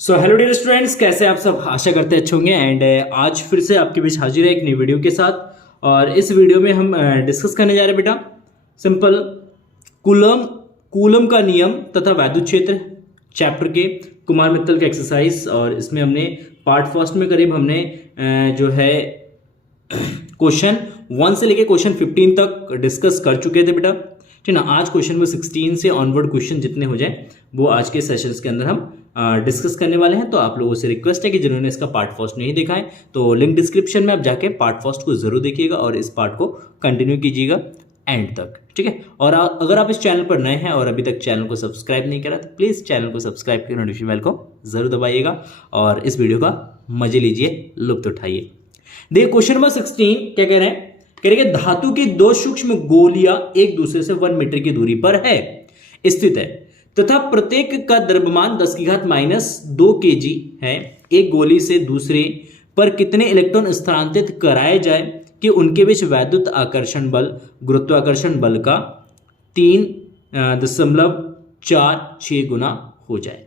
Hello dear students, कैसे आप सब? आशा करते अच्छे होंगे। एंड आज फिर से आपके बीच हाजिर है एक नई वीडियो के साथ। और इस वीडियो में हम डिस्कस करने जा रहे हैं बेटा सिंपल कूलम कूलम का नियम तथा वैद्युत क्षेत्र चैप्टर के कुमार मित्तल का एक्सरसाइज। और इसमें हमने पार्ट फर्स्ट में करीब हमने जो है क्वेश्चन 1 से लेके क्वेश्चन 15 तक डिस्कस कर चुके थे बेटा, ठीक ना। आज क्वेश्चन नंबर 16 से ऑनवर्ड क्वेश्चन जितने हो जाए वो आज के सेशंस के अंदर हम डिस्कस करने वाले हैं। तो आप लोगों से रिक्वेस्ट है कि जिन्होंने इसका पार्ट फर्स्ट नहीं देखा है तो लिंक डिस्क्रिप्शन में आप जाके पार्ट फर्स्ट को जरूर देखिएगा और इस पार्ट को कंटिन्यू कीजिएगा एंड तक, ठीक है। और अगर आप इस चैनल पर नए हैं और अभी तक चैनल को सब्सक्राइब नहीं करा तो प्लीज़ चैनल को सब्सक्राइब करके नोटिफिकेशन बेल को जरूर दबाइएगा और इस वीडियो का मजे लीजिए, लुत्फ उठाइए। देखिए क्वेश्चन नंबर 16 क्या कह रहे हैं, कह रहे हैं धातु की दो सूक्ष्म गोलियां एक दूसरे से 1 मीटर की दूरी पर है स्थित है तथा प्रत्येक का द्रव्यमान 10⁻² kg है। एक गोली से दूसरे पर कितने इलेक्ट्रॉन स्थानांतरित कराए जाए कि उनके बीच वैद्युत आकर्षण बल गुरुत्वाकर्षण बल का 3.46 गुना हो जाए।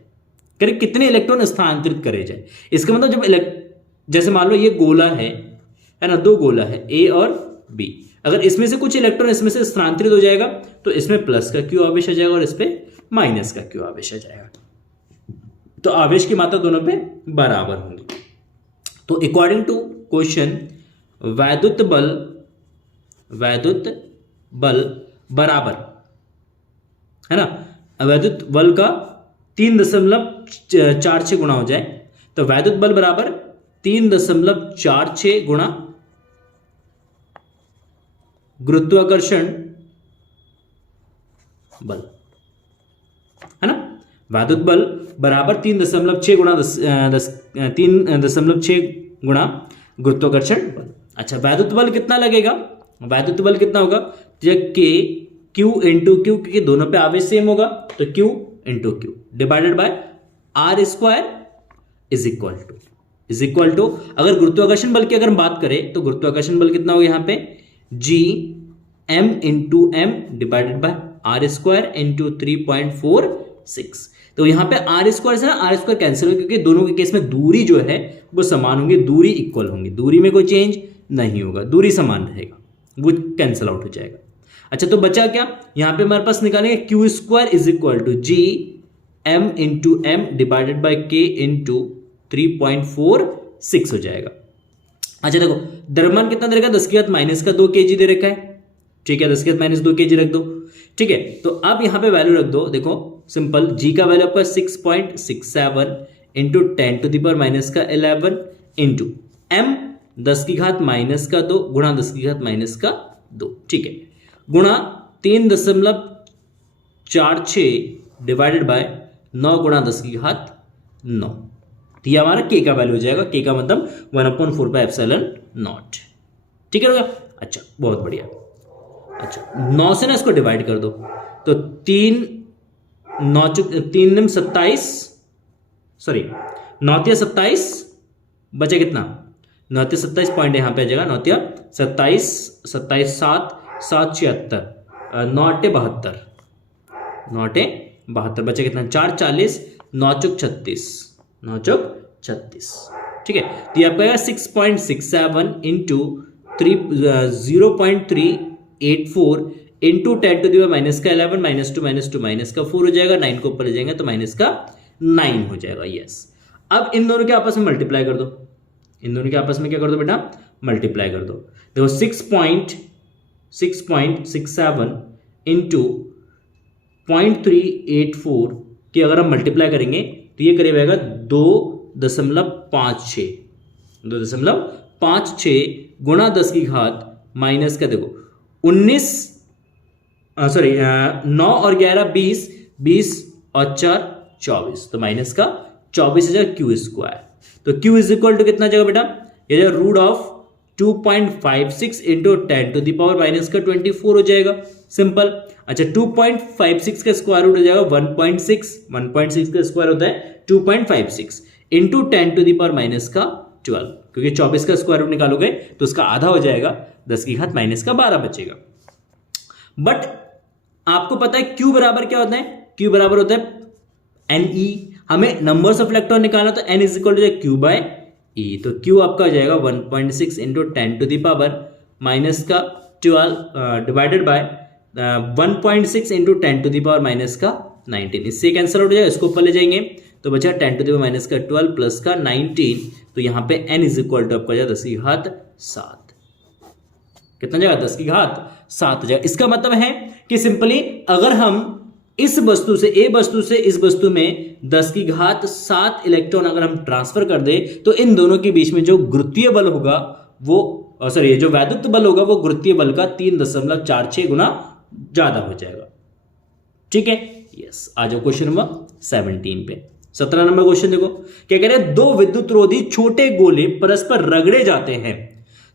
करें कितने इलेक्ट्रॉन स्थानांतरित करे जाए। इसका मतलब जब जैसे मान लो ये गोला है ना, दो गोला है ए और बी। अगर इसमें से कुछ इलेक्ट्रॉन इसमें से स्थानांतरित हो जाएगा तो इसमें प्लस का क्यू आवेश आ जाएगा और इस पे माइनस का क्यू आवेश आ जाएगा। तो आवेश की मात्रा दोनों पे बराबर होंगी। तो अकॉर्डिंग टू क्वेश्चन वैद्युत बल बराबर है ना, वैद्युत बल का 3.46 गुना हो जाए। तो वैद्युत बल बराबर 3.46 गुणा गुरुत्वाकर्षण बल है ना। वैद्युत बल बराबर 3.6 गुणा 3.6 गुणा गुरुत्वाकर्षण बल। अच्छा, वैद्युत बल कितना लगेगा? वैद्युत बल कितना होगा? के क्यू इंटू क्यू, क्योंकि दोनों पे आवेश सेम होगा तो Q into Q divided by R square is equal to अगर गुरुत्वाकर्षण बल की अगर हम बात करें तो गुरुत्वाकर्षण बल कितना होगा यहाँ पे G M into M divided by R square into 3.46। तो यहाँ पे आर स्क्वायर से ना आर स्क्वायर कैंसिल होगा क्योंकि दोनों के केस में दूरी जो है वो समान होंगी, दूरी इक्वल होंगी, दूरी में कोई चेंज नहीं होगा, दूरी समान रहेगा, वो कैंसिल आउट हो जाएगा। अच्छा, तो बचा क्या यहाँ पे हमारे पास निकालेंगे Q square is equal to G M into M divided by K into 3.46 हो जाएगा। अच्छा देखो द्रव्यमान कितना दे रखा है, 10⁻² kg दे रखा है, ठीक है। 10⁻² kg रख दो, ठीक है। तो अब यहां पे वैल्यू रख दो, देखो सिंपल g का वैल्यू आपका 6.67 इंटू 10⁻⁻11 इंटू m 10⁻⁻² गुणा 10⁻⁻², ठीक है, गुणा 3.46 डिवाइडेड बाय 9 गुणा 10⁻⁹। तो ये हमारा k का वैल्यू हो जाएगा। k का मतलब 1/4πε0, ठीक है। अच्छा बहुत बढ़िया। अच्छा 9 से ना इसको डिवाइड कर दो तो 9×27 बचे कितना? 9×27 पॉइंट यहां पे आ जाएगा, 9×27 27 7 7 76 9×8 72 बचे कितना? 4 40 9×36 ठीक है। तो ये आपका 6.67 इंटू 0.384 इंटू 10⁻⁻11 -2 हो जाएगा, 9 को ऊपर ले जाएंगे तो -9 हो जाएगा। यस, अब इन दोनों के आपस में मल्टीप्लाई कर दो, इन दोनों के आपस में क्या कर दो बेटा? मल्टीप्लाई कर दो। देखो 6.67 इंटू 0.384 की अगर हम मल्टीप्लाई करेंगे तो ये करीब आएगा 2.56 गुणा 10⁻⁻, देखो 9 और 11 20 और 4 24 तो -24 हो जाएगा क्यू स्क्वायर। तो क्यू इज इक्वल टू कितना जाएगा बेटा? ये रूट ऑफ 2.56 इंटू 10⁻⁻24 हो जाएगा, सिंपल। अच्छा 2.56 का स्क्वायर रूट हो जाएगा 1.6 का स्क्वायर होता है 2.56 इंटू 10⁻⁻12, क्योंकि 24 का स्क्वायर रूट निकालोगे तो उसका आधा हो जाएगा, 10⁻⁻12 बचेगा। बट आपको पता है क्यू बराबर क्या होता है? क्यू बराबर होता है NE हमें नंबर्स ऑफ इलेक्ट्रॉन निकालना, तो n is equal to q by e, तो q आपका हो जाएगा 1.6 into 10 to the power minus का 12 divided by 1.6 into 10 to the power minus का 19, इससे कैंसिल आउट हो जाएगा, इसको ऊपर ले जाएंगे तो बचा 10 टू द पावर माइनस का 12 प्लस का 19, तो यहाँ पे n इज इक्वल टू आपका जाएगा 10 की घात 7, कितना जाएगा 10 की घात 7 जाएगा। इसका मतलब है कि सिंपली अगर हम इस वस्तु से ए वस्तु से इस वस्तु में 10 की घात 7 इलेक्ट्रॉन अगर हम ट्रांसफर कर दे, तो इन दोनों के बीच में जो गुरुत्वीय बल होगा वो सॉरी जो वैद्युत बल होगा वो गुरुत्वीय बल का 3.46 गुना ज्यादा हो जाएगा। ठीक है, यस। आ जाओ क्वेश्चन नंबर 17 पे। 17 नंबर क्वेश्चन देखो, क्या कह रहे हैं, दो विद्युत रोधी छोटे गोले परस्पर रगड़े जाते हैं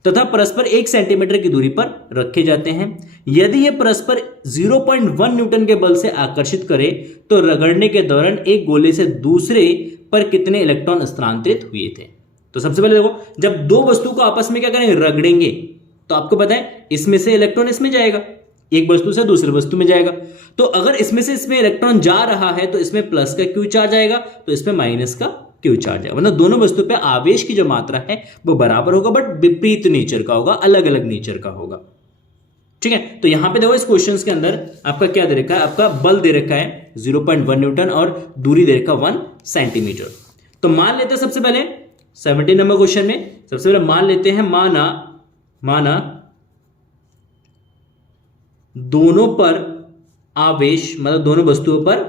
तथा परस्पर 1 सेंटीमीटर की दूरी पर रखे जाते हैं। यदि ये परस्पर 0.1 न्यूटन के बल से आकर्षित करे तो रगड़ने के दौरान एक गोले से दूसरे पर कितने इलेक्ट्रॉन स्थानांतरित हुए थे। तो सबसे पहले देखो, जब दो वस्तु को आपस में क्या करेंगे, रगड़ेंगे, तो आपको पता है इसमें से इलेक्ट्रॉन इसमें जाएगा, एक वस्तु से दूसरी वस्तु में जाएगा। तो अगर इसमें से इसमें इलेक्ट्रॉन जा रहा है तो इसमें प्लस का क्यू चार्ज आएगा, तो इसमें माइनस का क्यू चार्ज आएगा। मतलब दोनों वस्तु पे आवेश की जो मात्रा है वो बराबर होगा, बट विपरीत नेचर का होगा, अलग अलग नेचर का होगा। ठीक है, तो यहां पे देखो इस क्वेश्चन के अंदर आपका क्या दे रखा है, आपका बल दे रखा है 0.1 न्यूटन और दूरी दे रखा 1 सेंटीमीटर। तो मान लेते हैं सबसे पहले 17 नंबर क्वेश्चन में, सबसे पहले मान लेते हैं, माना दोनों पर आवेश, मतलब दोनों वस्तुओं पर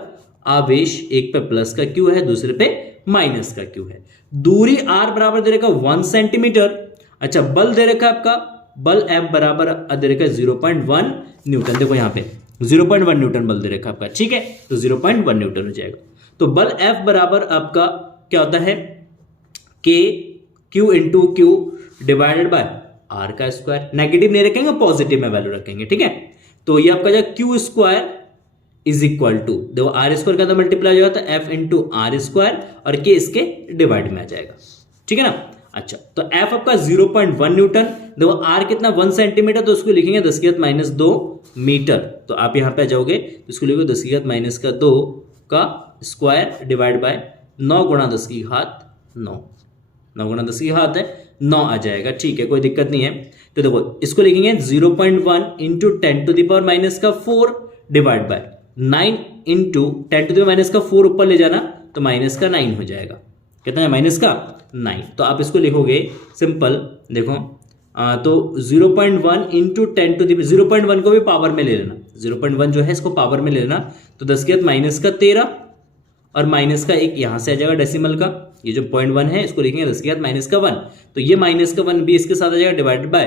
आवेश, एक पे प्लस का क्यू है, दूसरे पे माइनस का क्यू है। दूरी r बराबर दे रखा 1 सेंटीमीटर। अच्छा, बल दे रखा आपका, बल F बराबर दे रखा 0.1 न्यूटन। देखो यहाँ पे 0.1 न्यूटन बल दे रखा आपका, ठीक है, तो 0.1 न्यूटन हो जाएगा। तो बल F बराबर आपका क्या होता है, K Q into Q divided bye R का स्क्वायर। नेगेटिव नहीं रखेंगे, पॉजिटिव में वैल्यू रखेंगे, ठीक है। तो ये आपका जाएगा Q square is equal to, देखो आर स्क्वायर का तो मल्टीप्लाई हो जाता है एफ इंटू आर स्क्वायर और के इसके डिवाइड में आ जाएगा, ठीक है ना। अच्छा, तो एफ आपका 0.1 न्यूटन, देखो आर कितना 1 सेंटीमीटर, तो उसको लिखेंगे 10 की घात माइनस 2 मीटर। तो आप यहां पे आ जाओगे तो इसको लिखोगे 10 की घात माइनस का 2 का स्क्वायर डिवाइड बाय 9 गुणा 10 की घात 9, 9 गुणा 10 की घात है 9 आ जाएगा, ठीक है, कोई दिक्कत नहीं है। तो देखो इसको लिखेंगे 0.1 into 10 to the power minus का 4 divide by 9 into 10 to the power minus का 4 ऊपर ले जाना तो माइनस का 9 हो जाएगा। कितना है, माइनस का 9। तो आप इसको लिखोगे सिंपल, देखो तो 0.1 इंटू 10 टू द 0.1 को भी पावर में ले लेना, 0.1 जो है इसको पावर में ले लेना, तो 10 की घात माइनस का 13 और माइनस का 1 यहां से आ जाएगा डेसिमल का, ये जो 0.1 है इसको लिखेंगे 10 की घात माइनस का 1, तो ये माइनस का 1 भी इसके साथ आ जाएगा डिवाइडेड बाय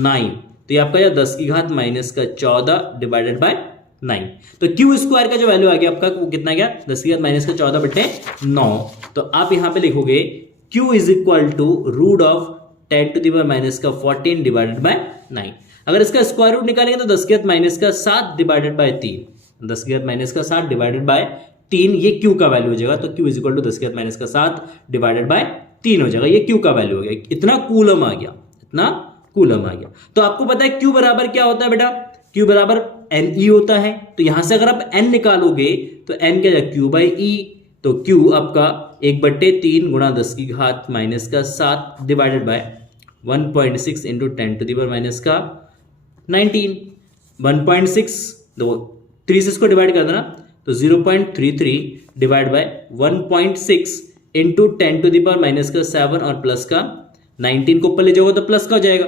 9, तो ये आपका 10 की घात माइनस का 14 डिवाइडेड बाय 9। तो क्यू स्क्वायर का जो वैल्यू आ गया आपका वो कितना गया, 10 की घात माइनस का 14 बटे 9। तो आप यहां पे लिखोगे Q is equal to root of 10 to the power minus का 14 डिवाइडेड बाय 9। अगर इसका स्क्वायर रूट निकालेंगे तो 10 की घात माइनस का 7 डिवाइडेड बाय 3, 10 की घात माइनस का 7 डिवाइडेड बाय 3, ये क्यू का वैल्यू हो जाएगा। तो क्यू इज इक्वल टू 10 की घात माइनस का 7 डिवाइडेड बाय 3 हो जाएगा, ये क्यू का वैल्यू हो गया। इतना कूलम आ गया, इतना कूलम आ गया। तो आपको पता है क्यू बराबर क्या होता है बेटा, क्यू बराबर एन ई होता है। तो यहां से अगर आप एन निकालोगे तो एन क्या जाएगा, क्यू बाई ई। तो क्यू आपका 1/3 गुणा 10 की घात माइनस का 7 divided by 1.6 into 10 to the power minus का 19। 1.6 दो 3 से इसको डिवाइड कर देना तो 0.33 divide by 1.6 into 10 to the power minus का 7 और प्लस का 19 को ऊपर ले जाओगे तो प्लस का हो जाएगा।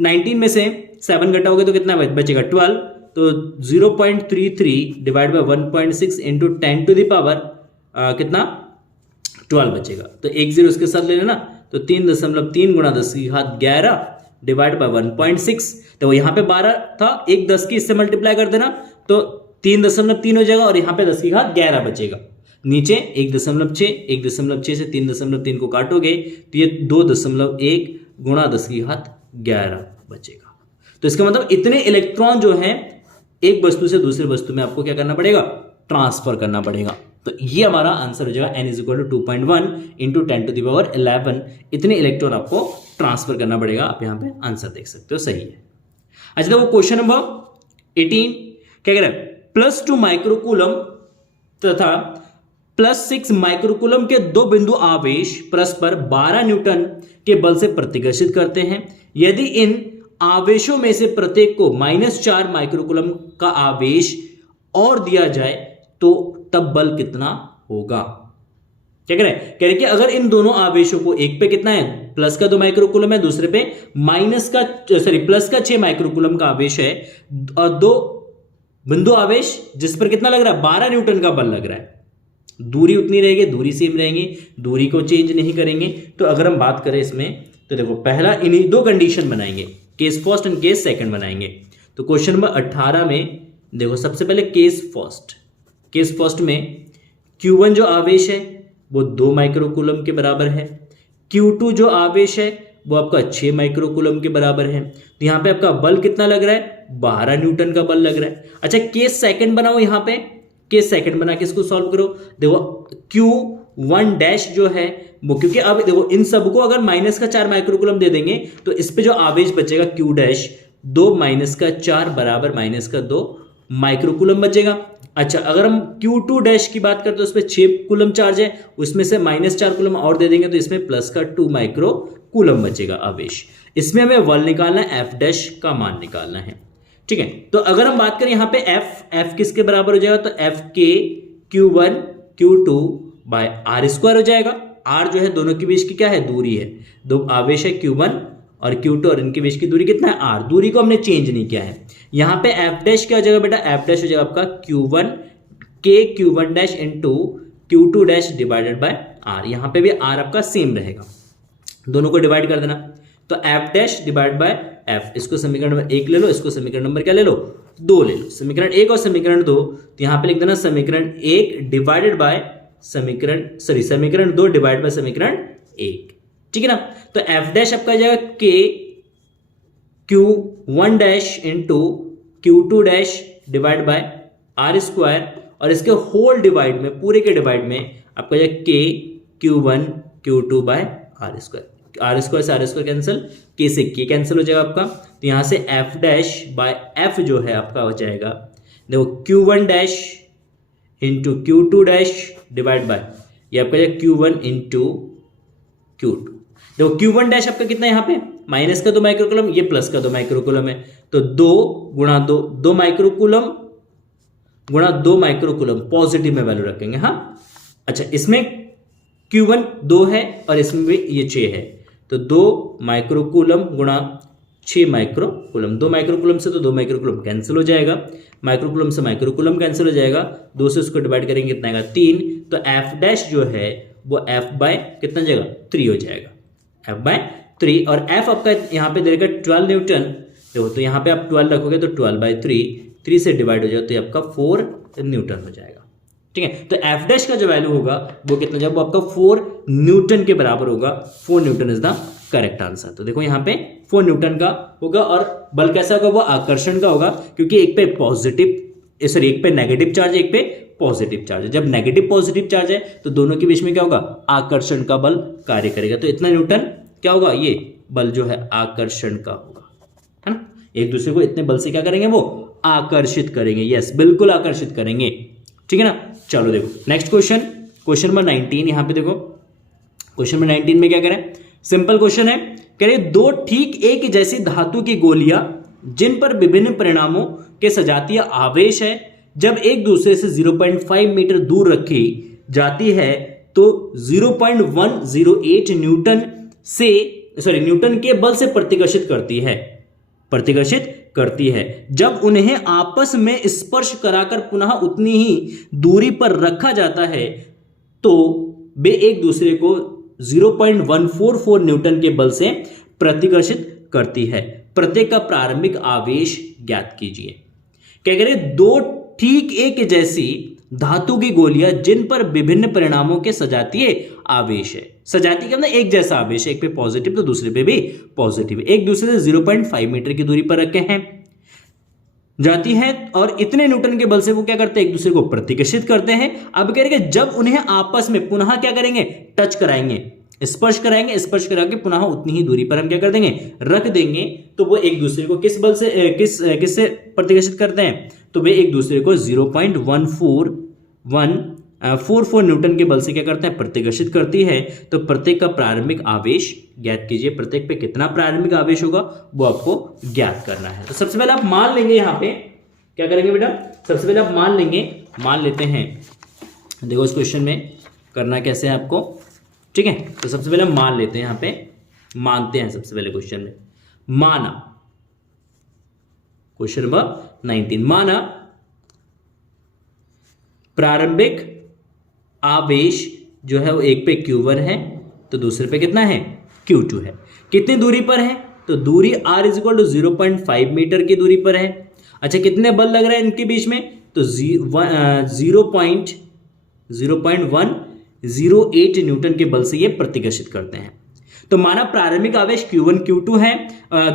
19 में से 7 घटाओगे तो कितना बचेगा 12, तो 0.33 divide by 1.6 into 10 to the power कितना 12 बचेगा। तो 1 0 इसके साथ ले लेना तो 3.3 गुणा 10 की घात 11 डिवाइड बाय 1.6। तो यहाँ पे 12 था, एक 10 की इससे मल्टीप्लाई कर देना तो 3.3 हो जाएगा और यहाँ पे 10 की घात 11 बचेगा। नीचे 1.6, 1.6 से 3.3 को काटोगे तो ये 2.1 गुणा 10 की घात 11 बचेगा। तो इसका मतलब इतने इलेक्ट्रॉन जो हैं एक वस्तु से दूसरे वस्तु में आपको क्या करना पड़ेगा, ट्रांसफर करना पड़ेगा। तो ये हमारा आंसर हो जाएगा n is equal to 2.1 into 10 to the power 11 इतने इलेक्ट्रॉन आपको ट्रांसफर करना पड़ेगा। आप यहाँ पे आंसर देख सकते हो, सही है। अच्छा देखो क्वेश्चन नंबर 18 क्या कह रहा है, +2 माइक्रोकूलम तथा +6 माइक्रोकूलम के दो बिंदु आवेश परस्पर 12 न्यूटन के बल से प्रतिकर्षित करते हैं। यदि इन आवेशों में से प्रत्येक को -4 माइक्रोकूलम का आवेश और दिया जाए तो तब बल कितना होगा? क्या कह रहे हैं? कह रहे कि अगर इन दोनों आवेशों को, एक पे कितना है, प्लस का 2 माइक्रोकूलम है, दूसरे पे प्लस का 6 माइक्रोकूलम का आवेश है, और दो बिंदु आवेश जिस पर कितना लग रहा है, 12 न्यूटन का बल लग रहा है। दूरी उतनी रहेगी, दूरी सेम रहेंगी, दूरी को चेंज नहीं करेंगे। तो अगर हम बात करें इसमें, तो देखो पहला इन्हीं दो कंडीशन बनाएंगे, case first and case second बनाएंगे। तो क्वेश्चन नंबर 18 में देखो सबसे पहले केस फर्स्ट में Q1 जो आवेश है वो 2 माइक्रोकूलम के बराबर है, Q2 जो आवेश है वो आपका 6 माइक्रोकूलम के बराबर है। तो यहां पे आपका बल कितना लग रहा है, 12 न्यूटन का बल लग रहा है। अच्छा केस सेकंड बनाओ, यहां पे केस सेकंड बना के इसको सॉल्व करो। देखो Q1 डैश जो है वो, क्योंकि अब देखो इन सबको अगर -4 माइक्रोकूलम दे देंगे तो इस पे जो आवेश बचेगा Q डैश 2 -4 बराबर -2 माइक्रोकूलम बचेगा। अच्छा अगर हम Q2 डैश की बात करते तो उसमें 6 कूलम चार्ज है, उसमें से -4 कूलम और दे देंगे तो इसमें +2 माइक्रोकूलम बचेगा आवेश। इसमें हमें बल निकालना है, F डैश का मान निकालना है। ठीक है, तो अगर हम बात करें यहां पे F किसके बराबर हो जाएगा, तो F के Q1 Q2 बाय R² हो जाएगा। R जो है दोनों के बीच की क्या है, दूरी है। दो आवेश है Q1 और Q2 और इनके बीच की दूरी कितना है, R। दूरी को हमने चेंज नहीं किया है। यहां पे F डैश क्या हो जाएगा बेटा, F डैश हो जाएगा आपका Q1 के Q1 dash into Q2 dash divided by R। यहां पे भी R आपका सेम रहेगा, दोनों को डिवाइड कर देना। तो F dash divide by F, इसको समीकरण नंबर 1 ले लो, इसको समीकरण नंबर क्या ले लो, 2 ले लो। समीकरण 1 और समीकरण 2, तो यहां पे लिख देना समीकरण 1 डिवाइडेड बाय समीकरण 2 डिवाइड बाय समीकरण 1। ठीक है ना। तो F डैश आपका आ जाएगा K Q1 dash into Q2 dash divide by R², और इसके होल डिवाइड में, पूरे के डिवाइड में आपका जाएगा K Q1 Q2 bye R²। R² से R² कैंसिल, K से K कैंसिल हो जाएगा आपका। तो यहां से F डैश बाय F जो है आपका हो जाएगा, देखो Q1 dash into Q2 dash divide by, ये आपका जाएगा Q1 इंटू Q2। देखो Q1 डैश आपका कितना है यहाँ पे, -2 माइक्रोकूलम, ये +2 माइक्रोकूलम है। तो 2 गुणा 2 माइक्रोकूलम गुणा 2 माइक्रोकूलम, पॉजिटिव में वैल्यू रखेंगे। हाँ अच्छा, इसमें Q1 2 है और इसमें भी ये 6 है, तो 2 माइक्रोकूलम गुणा 6 माइक्रोकूलम, 2 माइक्रोकूलम से तो 2 माइक्रोकूलम कैंसिल हो जाएगा, माइक्रोकूलम से माइक्रोकूलम कैंसिल हो जाएगा, 2 से उसको डिवाइड करेंगे कितना आएगा, 3। तो F डैश जो है वो F बाय कितना जाएगा, 3 हो जाएगा, F बाय 3। और F आपका यहाँ पे देगा 12 न्यूटन, देखो तो यहाँ पे आप 12 रखोगे तो 12/3, 3 से डिवाइड हो जाए तो आपका 4 न्यूटन हो जाएगा। ठीक है, तो F डैश का जो वैल्यू होगा वो कितना जाएगा, वो आपका 4 न्यूटन के बराबर होगा। 4 Newton is the correct answer. तो देखो यहाँ पे 4 न्यूटन का होगा, और बल कैसा होगा, वो आकर्षण का होगा, क्योंकि एक पे एक पे नेगेटिव चार्ज है, एक पे पॉजिटिव चार्ज है। जब नेगेटिव पॉजिटिव चार्ज है तो दोनों के बीच में क्या होगा, आकर्षण का बल कार्य करेगा। तो इतना न्यूटन क्या होगा, ये बल जो है आकर्षण का होगा, है ना। एक दूसरे को इतने बल से क्या करेंगे, वो आकर्षित करेंगे। यस, बिल्कुल आकर्षित करेंगे। ठीक है ना। चलो देखो नेक्स्ट क्वेश्चन नंबर 19। यहां पे देखो क्वेश्चन नंबर 19 में क्या करें, सिंपल क्वेश्चन है। कह रहे दो ठीक एक जैसी धातु की गोलियां जिन पर विभिन्न परिणामों के सजातीय आवेश है, जब एक दूसरे से 0.5 मीटर दूर रखी जाती है तो 0.108 न्यूटन के बल से प्रतिकर्षित करती है। जब उन्हें आपस में स्पर्श कराकर पुनः उतनी ही दूरी पर रखा जाता है तो वे एक दूसरे को 0.144 न्यूटन के बल से प्रतिकर्षित करती है। प्रत्येक का प्रारंभिक आवेश ज्ञात कीजिए। क्या कह रहे, दो ठीक एक जैसी धातु की गोलियां जिन पर विभिन्न परिणामों के सजातीय आवेश है। सजातीय का मतलब एक जैसा आवेश है, एक पे पॉजिटिव तो दूसरे पे भी पॉजिटिव, एक दूसरे से 0.5 मीटर की दूरी पर रखे हैं जाती है, और इतने न्यूटन के बल से वो क्या करते हैं, एक दूसरे को प्रतिकर्षित करते हैं। अब कह रहे जब उन्हें आपस में पुनः क्या करेंगे, टच कराएंगे, स्पर्श कराएंगे, स्पर्श करा के पुनः उतनी ही दूरी पर हम क्या कर देंगे, रख देंगे, तो वो एक दूसरे को किस बल से किससे प्रतिकर्षित करते हैं, तो वे एक दूसरे को 0.141 4 न्यूटन के बल से क्या करते हैं, प्रतिकर्षित करती है। तो प्रत्येक का प्रारंभिक आवेश ज्ञात कीजिए, प्रत्येक पे कितना प्रारंभिक आवेश होगा वो आपको ज्ञात करना है। तो सबसे पहले आप मान लेंगे, यहाँ पे क्या करेंगे बेटा, सबसे पहले आप मान लेंगे, मान लेते हैं, देखो इस क्वेश्चन में करना कैसे है आपको, ठीक है। तो सबसे पहले मान लेते हैं, यहाँ पे मानते हैं सबसे पहले क्वेश्चन में, माना क्वेश्चन नंबर 19, माना प्रारंभिक आवेश जो है वो एक पे Q1 है, तो दूसरे पे कितना है, Q2 है। कितनी दूरी पर है, तो दूरी R = 0.5 मीटर की दूरी पर है। अच्छा, कितने बल लग रहे हैं इनके बीच में, तो 0.108 न्यूटन के बल से ये प्रतिकर्षित करते हैं। तो माना प्रारंभिक आवेश Q1 Q2 है,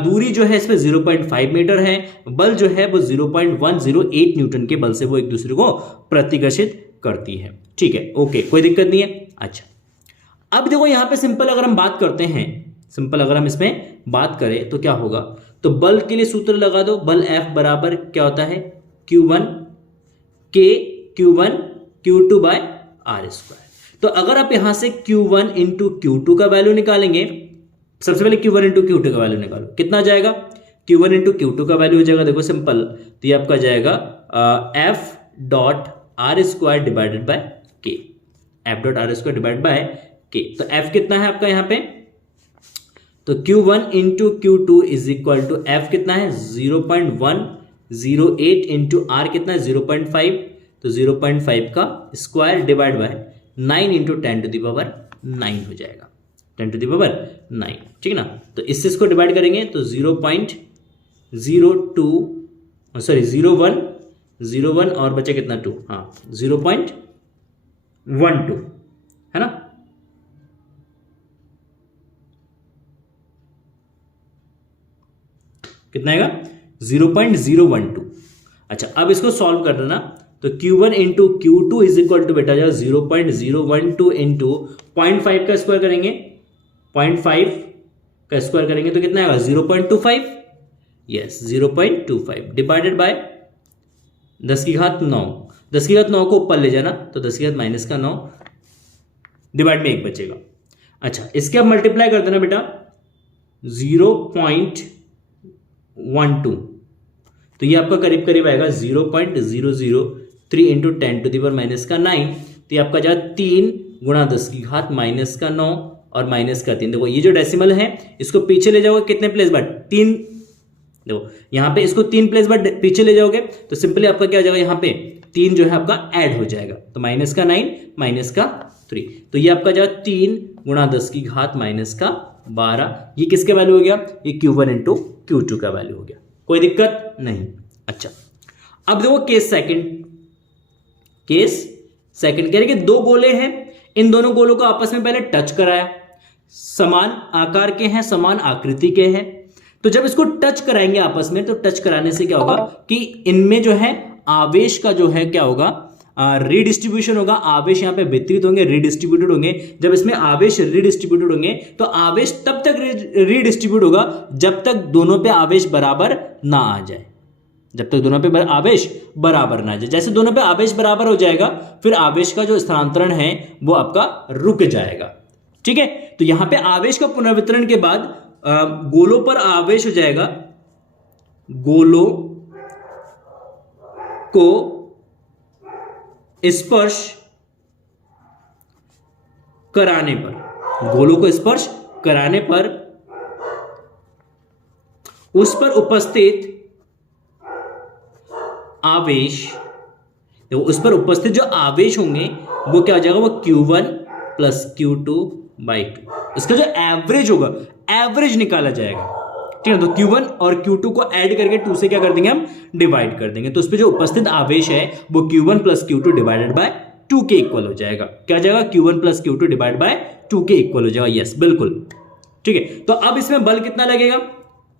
दूरी जो है इसमें 0.5 मीटर है, बल जो है वो 0.108 न्यूटन के बल से वो एक दूसरे को प्रतिकर्षित करती है, ठीक है, ओके, कोई दिक्कत नहीं है। अच्छा, अब देखो यहाँ पे सिंपल अगर हम बात करते हैं, सिंपल अगर हम इसमें बात करें तो क्या होगा, तो बल के लिए सूत्र लगा दो, बल F बराबर क्या होता है, Q1 Q2/r²। तो अगर आप यहां से Q1 × Q2 का वैल्यू निकालेंगे, सबसे पहले Q1 × Q2 का वैल्यू निकालो, कितना जाएगा, Q1 × Q2 का वैल्यू हो जाएगा, देखो सिंपल, तो ये आपका जाएगा F.r² F.r² तो F कितना है आपका यहाँ पे, तो Q1 × Q2 = F कितना है 0.108 × R कितना है 0.5, तो 0.5 का स्क्वायर डिवाइड बाय 9 × 10⁹ हो जाएगा, 10⁹, ठीक है ना। तो इससे इसको डिवाइड करेंगे तो 0.01 और बचे कितना 2, हाँ 0.12 है ना, कितना आएगा 0.012। अच्छा, अब इसको सॉल्व कर देना, तो Q1 × Q2 = बेटा जाएगा 0.012 × 0.5 का स्क्वायर करेंगे, 0.5 का स्क्वायर करेंगे तो कितना आएगा 0.25, यस 0.25 डिवाइडेड बाय 10⁹9, 10⁹9 को ऊपर ले जाना, तो 10⁻⁻9 डिवाइड में 1 बचेगा। अच्छा, इसके अब मल्टीप्लाई कर देना बेटा 0.12, तो ये आपका करीब करीब आएगा 0.003 × 10⁻⁻9, तो ये आपका जाएगा 3 × 10⁻⁻9 और -3। देखो ये जो डेसिमल है इसको पीछे ले जाओगे, कितने प्लेस बाद 3, देखो यहाँ पे इसको 3 प्लेस बाद पीछे ले जाओगे तो सिंपली आपका क्या हो जाएगा, यहाँ पे 3 जो है आपका ऐड हो जाएगा, तो -9 -3, तो ये आपका जाएगा 3 × 10⁻⁻12, ये किसके वैल्यू हो गया, ये Q1 × Q2 का वैल्यू हो गया, कोई दिक्कत नहीं। अच्छा, अब देखो केस सेकंड कह रहे कि 2 गोले हैं, इन दोनों गोलों को आपस में पहले टच कराया, समान आकार के हैं, समान आकृति के हैं, तो जब इसको टच कराएंगे आपस में, तो टच कराने से क्या होगा कि इनमें जो है आवेश का जो है क्या होगा, रीडिस्ट्रीब्यूशन होगा, आवेश यहाँ पे वितरित होंगे, रीडिस्ट्रीब्यूटेड होंगे। जब इसमें आवेश रीडिस्ट्रीब्यूटेड होंगे तो आवेश तब तक रीडिस्ट्रीब्यूट होगा जब तक दोनों पे आवेश बराबर ना आ जाए, जब तक दोनों पे आवेश बराबर ना आ जाए। जैसे दोनों पे आवेश बराबर हो जाएगा फिर आवेश का जो स्थानांतरण है वो आपका रुक जाएगा, ठीक है। तो यहां पे आवेश का पुनर्वितरण के बाद गोलों पर आवेश हो जाएगा, गोलों को स्पर्श कराने पर, गोलों को स्पर्श कराने पर उस पर उपस्थित आवेश, तो उस पर उपस्थित जो आवेश होंगे वो क्या हो जाएगा, वो Q1 + Q2/2, इसका जो एवरेज होगा, एवरेज निकाला जाएगा, ठीक है। तो Q1 और Q2 को ऐड करके 2 से क्या कर देंगे, हम डिवाइड कर देंगे, तो उस पर जो उपस्थित आवेश है वो Q1 + Q2 डिवाइडेड बाय 2 के इक्वल हो जाएगा, क्या जाएगा Q1 + Q2 डिवाइड बाय 2 के इक्वल हो जाएगा, यस बिल्कुल, ठीक है। तो अब इसमें बल कितना लगेगा,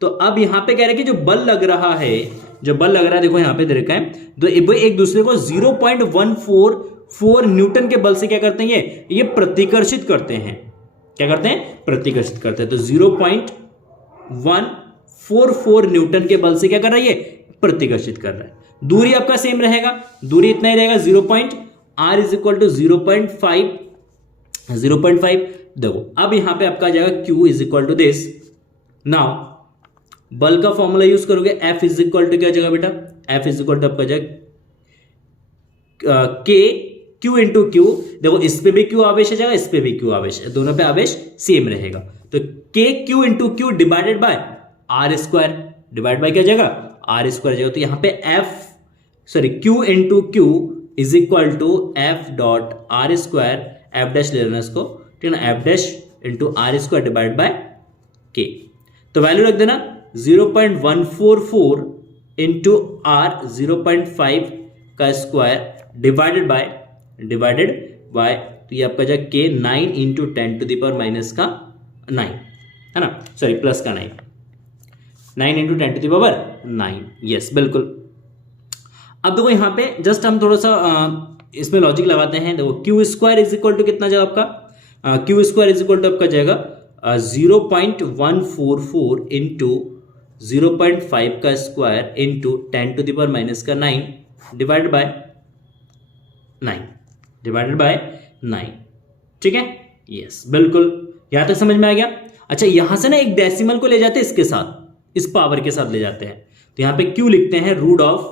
तो अब यहां पे कह रहे हैं कि जो बल लग रहा है, जो बल लग रहा है देखो यहां पे दे रखा है, तो एक दूसरे को 0.144 न्यूटन के बल से क्या करते हैं, ये प्रतिकर्षित करते हैं, क्या करते हैं, प्रतिकर्षित करते हैं। तो 0.144 न्यूटन के बल से क्या कर रहा है, ये प्रतिकर्षित कर रहा है। दूरी आपका सेम रहेगा, दूरी इतना ही रहेगा r इज इक्वल टू 0.5 देखो अब यहां पे आपका आ जाएगा q is equal to this. Now बल का फॉर्मूला यूज करोगे, f इज इक्वल टू क्या जाएगा बेटा, f इज इक्वल टू आपका जाएगा k q इंटू क्यू। देखो इस पे भी q आवेश आ जाएगा, इस पे भी q आवेश है, दोनों पे आवेश सेम रहेगा। तो k q into Q divided by R square, divide by क्या जाएगा आर स्क्वायर जाएगा। तो यहां पे q into Q is equal to f dot R square, F dash ले लेना इसको, ठीक है ना, F dash into R square divide by k। तो वैल्यू रख देना 0.144 इंटू आर 0.5 का स्क्वायर डिवाइडेड बाय तो ये आपका जाएगा K 9 into 10 to the power minus का 9 है ना, सॉरी प्लस का 9 into 10 to the power 9। Yes बिल्कुल। अब देखो यहां पे जस्ट हम थोड़ा सा इसमें लॉजिक लगाते हैं। देखो Q square is equal to कितना जाएगा आपका, Q square is equal to आपका जाएगा 0.144 इंटू 0.5 का square into 10 to the power minus का 9 डिवाइडेड बाय 9, ठीक है। यस बिल्कुल, यहां तक समझ में आ गया। अच्छा यहां से ना एक डेसिमल को ले जाते हैं इसके साथ, इस पावर के साथ ले जाते हैं। तो यहां पे क्यू लिखते हैं रूट ऑफ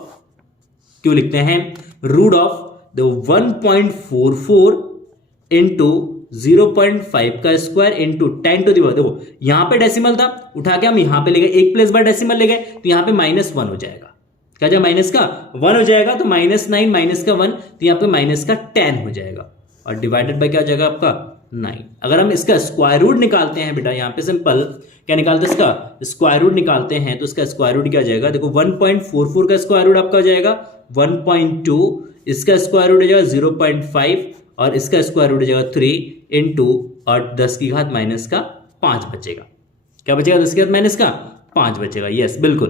द 1.44 इंटू 0.5 का square into 10 to the power. देखो यहां पे डेसिमल था, उठा के हम यहां पे ले गए, एक प्लेस बार डेसिमल ले गए, तो यहां पे -1 हो जाएगा। क्या जाएगा माइनस का 1 हो जाएगा, तो -9 माइनस का 1, तो यहां पे माइनस का 10 हो जाएगा और डिवाइडेड बाय क्या हो जाएगा आपका 9। अगर हम इसका स्क्वायर रूट निकालते हैं बेटा, यहां पे सिंपल क्या निकालते हैं, इसका स्क्वायर रूट निकालते हैं, तो इसका स्क्वायर रूट क्या जाएगा, देखो 1.44 का स्क्वायर रूट आपका जाएगा 1.2, इसका स्क्वायर रूट हो जाएगा 0.5 और इसका स्क्वायर रूट हो जाएगा 3 इंटू और 10 की घात माइनस का 5 बचेगा। क्या बचेगा, 10 की घात माइनस का 5 बचेगा। यस बिल्कुल।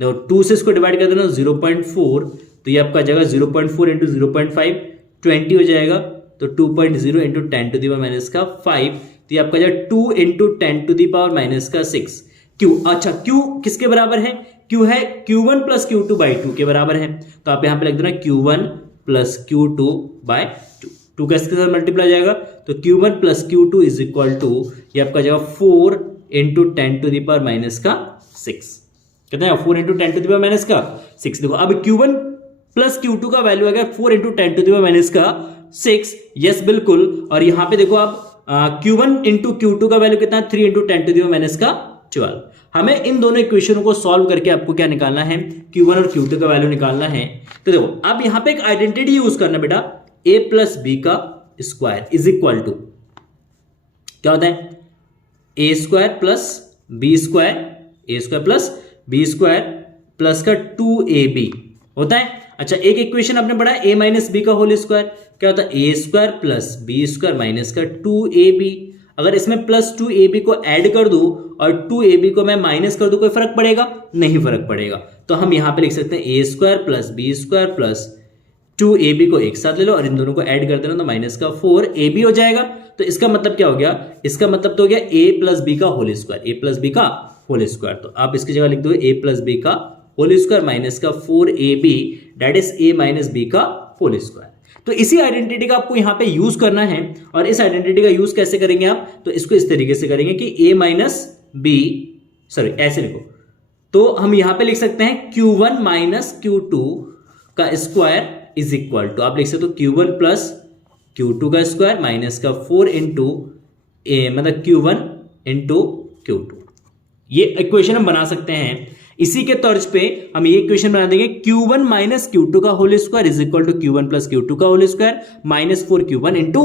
देखो 2 से इसको डिवाइड कर देना 0.4, तो ये आपका जाएगा 0.4 इंटू 0.5 20 हो जाएगा, तो 2.0 into 10 to the power minus का 5, तो ये आपका जाएगा 2 into 10 to the power minus का 6। क्यू, अच्छा क्यू किसके बराबर है, क्यू है Q1 प्लस Q2 बाई 2 के बराबर है। तो आप यहां पे लिख देना Q1 प्लस Q2 बाई 2, 2 कैसे साथ मल्टीप्लाई जाएगा, तो Q1 plus Q2 is equal to ये आपका जाएगा 4 into 10 to the power minus का 6। कितना है 4 into 10 to the power minus का 6। देखो अब Q1 प्लस Q2 का वैल्यू आ गया 4 into 10 to the power minus का 6। यस बिल्कुल। और यहां पे देखो आप Q1 इंटू Q2 का वैल्यू कितना है 3 into 10 to the power minus का 12। हमें इन दोनों इक्वेशनों को सॉल्व करके आपको क्या निकालना है, Q1 और Q2 का वैल्यू निकालना है। तो देखो अब यहां पे एक आइडेंटिटी यूज करना बेटा, a प्लस बी का स्क्वायर इज इक्वल टू क्या होता है, a square plus b square plus का 2ab होता है। अच्छा एक इक्वेशन आपने पढ़ा है a माइनस बी का होल स्क्वायर, क्या होता है a square plus b square minus का 2ab। अगर इसमें प्लस 2ab को ऐड कर दूं और 2ab को मैं माइनस कर दूं, कोई फर्क पड़ेगा, नहीं फर्क पड़ेगा। तो हम यहां पे लिख सकते हैं a square plus b square plus 2ab को एक साथ ले लो और इन दोनों को ऐड कर देना, तो माइनस का 4ab हो जाएगा। तो इसका मतलब क्या हो गया, इसका मतलब तो हो गया a प्लस बी का होल स्क्वायर, तो आप इसकी जगह लिख दो a प्लस बी का होल स्क्वायर माइनस का 4ab that is a minus B का होल स्क्वायर। तो इसी आइडेंटिटी का आपको यहां पे यूज करना है। और इस आइडेंटिटी का यूज कैसे करेंगे आप, तो इसको इस तरीके से करेंगे कि a माइनस बी, सॉरी ऐसे लिखो, तो हम यहां पे लिख सकते हैं Q1 माइनस Q2 का स्क्वायर इज इक्वल टू, आप लिख सकते हो Q1 प्लस Q2 का स्क्वायर माइनस का 4 इंटू ए, मतलब Q1 इंटू Q2। ये इक्वेशन हम बना सकते हैं। इसी के तर्ज पे हम ये इक्वेशन बना देंगे Q1 माइनस Q2 का whole square is equal to Q1 plus Q2 का whole square minus 4Q1 into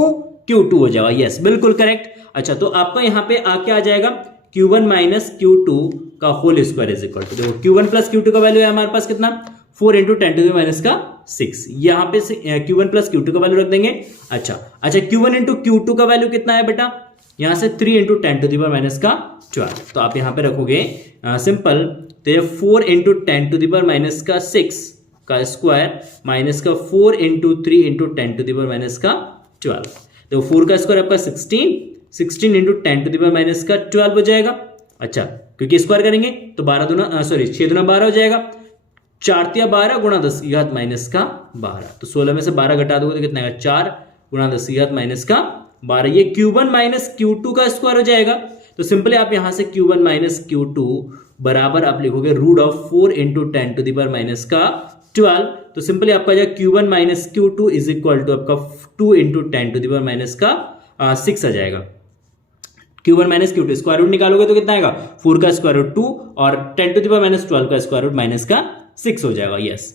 Q2 हो जाएगा। यस बिल्कुल करेक्ट। अच्छा तो आपका यहां पे क्या आ जाएगा, Q1 माइनस Q2 का whole square is equal to, देखो Q1 प्लस Q2 का वैल्यू है हमारे पास कितना 4 इंटू 10 टू द माइनस का 6। यहां पे Q1 प्लस Q2 का वैल्यू रख देंगे। अच्छा Q1 इंटू Q2 का वैल्यू कितना है बेटा, यहां से 3 into 10 to the power minus का 12। तो आप यहां पे रखोगे सिंपल, तो ये 4 into 10 to the power minus का 6 का स्क्वायर माइनस का 4 into 3 into 10 to the power minus का 12। तो 4 का स्क्वायर आपका 16 into 10 to the power minus का 12 हो जाएगा। अच्छा क्योंकि स्क्वायर करेंगे तो 6 दूना 12 हो जाएगा। 4 या 12 गुणा 10 की घात माइनस का 12। तो 16 में से 12 घटा दोगे तो कितना आएगा 4 गुणा 10 की घात माइनस का 12। ये Q1 माइनस Q2 का स्क्वायर हो जाएगा। तो सिंपली आप यहां से Q1 माइनस Q2 बराबर आप लिखोगे root of 4 into 10 to the power minus का 12। तो सिंपली आपका जो Q1 minus Q2 is equal to आपका 2 into 10 to the power minus का 6 आ जाएगा। Q1 minus Q2 square root निकालोगे तो कितना आएगा 4 का स्क्वायर रूट 2 और 10 टू द पावर माइनस 12 का स्क्वायर रूट माइनस का 6 हो जाएगा। यस,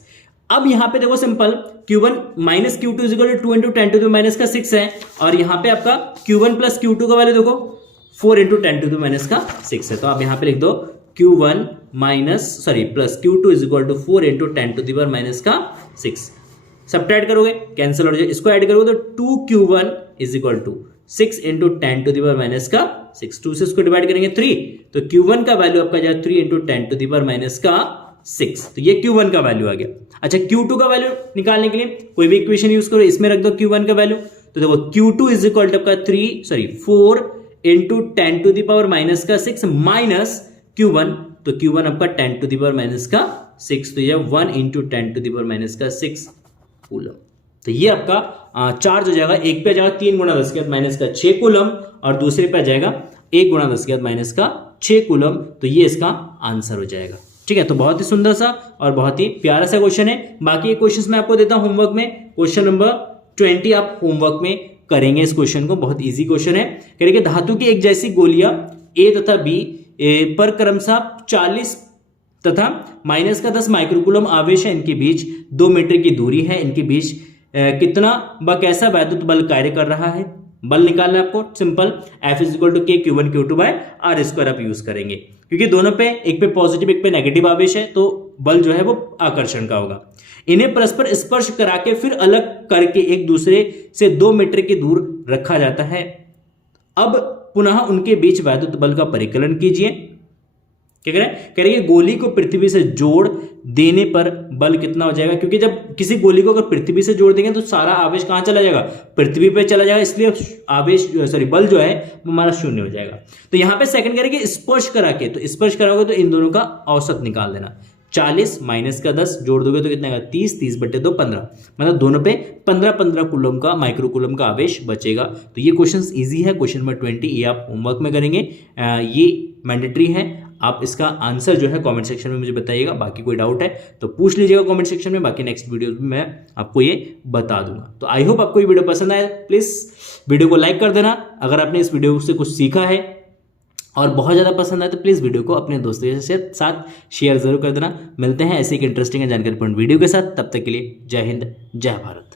अब यहां पे देखो simple Q1 minus Q2 is equal to 2 into 10 to the minus का 6 है और यहां पे आपका Q1 प्लस Q2 का वैल्यू देखो 4 इंटू 10 टू द माइनस का 6 है। तो आप यहां पे लिख दो Q1 plus Q2 is equal to 4 into 10 to the power minus का 6। सब्ट्रैक्ट करोगे कैंसिल हो जाएगा, इसको ऐड करोगे तो 2Q1 is equal to 6 into 10 to the power minus का 6। 2 से इसको डिवाइड करेंगे 3, तो Q1 का वैल्यू आपका जाए 3 into 10 to the power minus का 6। तो ये Q1 का वैल्यू आ गया। अच्छा, Q2 का वैल्यू निकालने के लिए कोई भी इक्वेशन यूज करो, इसमें रख दो Q1 का वैल्यू। तो देखो Q2 इज इक्वल टू आपका 4 into 10 to the power minus का 6 माइनस Q1, तो Q1 आपका 10 टू द पावर माइनस का 6, तो ये 1 into 10 to the power minus का 6 कूलम। तो ये आपका चार्ज हो जाएगा, एक पे आ जाएगा 3 गुणा 10 के घात माइनस का 6 कूलम और दूसरे पे आ जाएगा 1 गुणा 10 के घात माइनस का 6 कूलम। तो ये इसका आंसर हो जाएगा। ठीक है, तो बहुत ही सुंदर सा और बहुत ही प्यारा सा क्वेश्चन है। बाकी ये क्वेश्चन मैं आपको देता हूं होमवर्क में, क्वेश्चन नंबर 20 आप होमवर्क में करेंगे इस क्वेश्चन को, बहुत इजी क्वेश्चन है। कह रहे कि धातु की एक जैसी गोलियां ए तथा बी पर क्रमशः 40 तथा माइनस का 10 माइक्रोकूलम आवेश है, इनके बीच 2 मीटर की दूरी है, इनके बीच कितना व कैसा वैद्युत बल कार्य कर रहा है। बल निकालना है आपको, simple F is equal to K Q1 Q2 by R square आप यूज करेंगे, क्योंकि दोनों पे एक पे पॉजिटिव एक पे नेगेटिव आवेश है, तो बल जो है वो आकर्षण का होगा। इन्हें परस्पर स्पर्श करा के फिर अलग करके एक दूसरे से 2 मीटर की दूर रखा जाता है। अब पुनः उनके बीच वैद्युत बल का परिकलन कीजिए। क्या कह रहे हैं? कह रहे हैं गोली को पृथ्वी से जोड़ देने पर बल कितना हो जाएगा, क्योंकि जब किसी गोली को अगर पृथ्वी से जोड़ देंगे तो सारा आवेश कहां चला जाएगा, पृथ्वी पे चला जाएगा, इसलिए बल जो है वो हमारा शून्य हो जाएगा। तो यहां पे सेकंड करेंगे स्पर्श करा के, तो स्पर्श कराओगे तो इन दोनों का औसत निकाल देना। 40 माइनस का 10 जोड़ दोगे तो कितना आएगा 30 बटे 2 15, मतलब दोनों पे 15 कूलम का माइक्रोकूलम का आवेश बचेगा। तो ये क्वेश्चन इजी है, क्वेश्चन नंबर 20 ये आप होमवर्क में करेंगे, ये मैंडेटरी है। आप इसका आंसर जो है कमेंट सेक्शन में मुझे बताइएगा, बाकी कोई डाउट है तो पूछ लीजिएगा कमेंट सेक्शन में, बाकी नेक्स्ट वीडियो में मैं आपको ये बता दूंगा। तो आई होप आपको ये वीडियो पसंद आए, प्लीज वीडियो को लाइक कर देना अगर आपने इस वीडियो से कुछ सीखा है, और बहुत ज़्यादा पसंद आए तो प्लीज़ वीडियो को अपने दोस्तों के साथ शेयर जरूर कर देना। मिलते हैं ऐसे एक इंटरेस्टिंग जानकारीपूर्ण वीडियो के साथ, तब तक के लिए जय हिंद जय भारत।